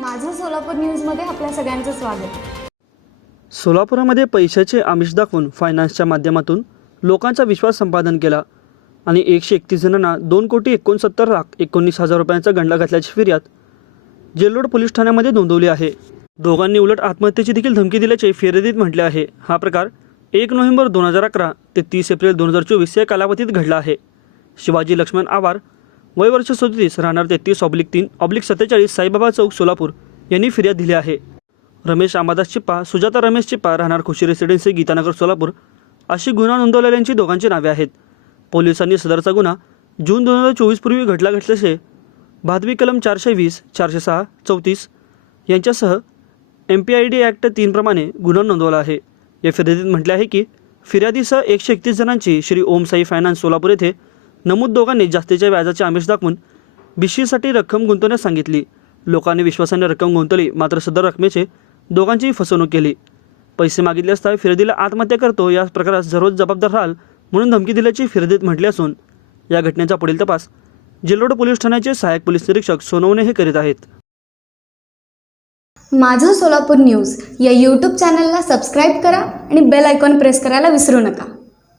सोलापूर न्यूजमध्ये आपल्या सगळ्यांचं स्वागत. सोलापुरामध्ये पैशाचे आमिष दाखवून फायनान्सच्या माध्यमातून लोकांचा विश्वास संपादन केला आणि एकशे एकतीस जणांना दोन कोटी एकोणसत्तर लाख एकोणीस हजार रुपयांचा गंडा घातल्याची फिर्याद जेलरोड पोलीस ठाण्यामध्ये नोंदवली आहे. दोघांनी उलट आत्महत्येची देखील धमकी दिल्याचे फिर्यादीत म्हटले आहे. हा प्रकार एक नोव्हेंबर दोन हजार अकरा ते तीस एप्रिल दोन हजार चोवीस या कालावधीत घडला आहे. शिवाजी लक्ष्मण आवार वय वर्ष सदतीस राहणार तेहतीस ऑब्लिक तीन ऑब्लिक सत्तेचाळीस साईबाबा चौक सोलापूर यांनी फिर्याद दिली आहे. रमेश आमादास चिप्पा सुजाता रमेश चिप्पा राहणार खुशी रेसिडेन्सी गीतानगर सोलापूर अशी गुन्हा नोंदवलेल्यांची दोघांची नावे आहेत. पोलिसांनी सदरचा गुन्हा जून दोन हजार चोवीसपूर्वी घडला घटल्याचे भादवी कलम चारशे वीस चारशे सहा चौतीस यांच्यासह M P I D act तीनप्रमाणे गुन्हा नोंदवला आहे. या फिर्यादीत म्हटले आहे की फिर्यादीसह एकशे एकतीस जणांची श्री ओम साई फायनान्स सोलापूर येथे नमूद दोघांनी जास्तीच्या व्याजाचे आमिष दाखवून बिशीसाठी रक्कम गुंतवण्यास सांगितली. लोकांनी विश्वासाने रक्कम गुंतवली मात्र सदर रकमेचे दोघांचीही फसवणूक केली. पैसे मागितले असता फिरदीला आत्महत्या करतो या प्रकारात सर्वच जबाबदार राहाल म्हणून धमकी दिल्याची फिरदीत म्हटली असून या घटनेचा पुढील तपास जिल्लोड पोलीस ठाण्याचे सहाय्यक पोलीस निरीक्षक सोनवणे हे करीत आहेत. माझं सोलापूर न्यूज या यूट्यूब चॅनलला सबस्क्राईब करा आणि बेल आयकॉन प्रेस करायला विसरू नका.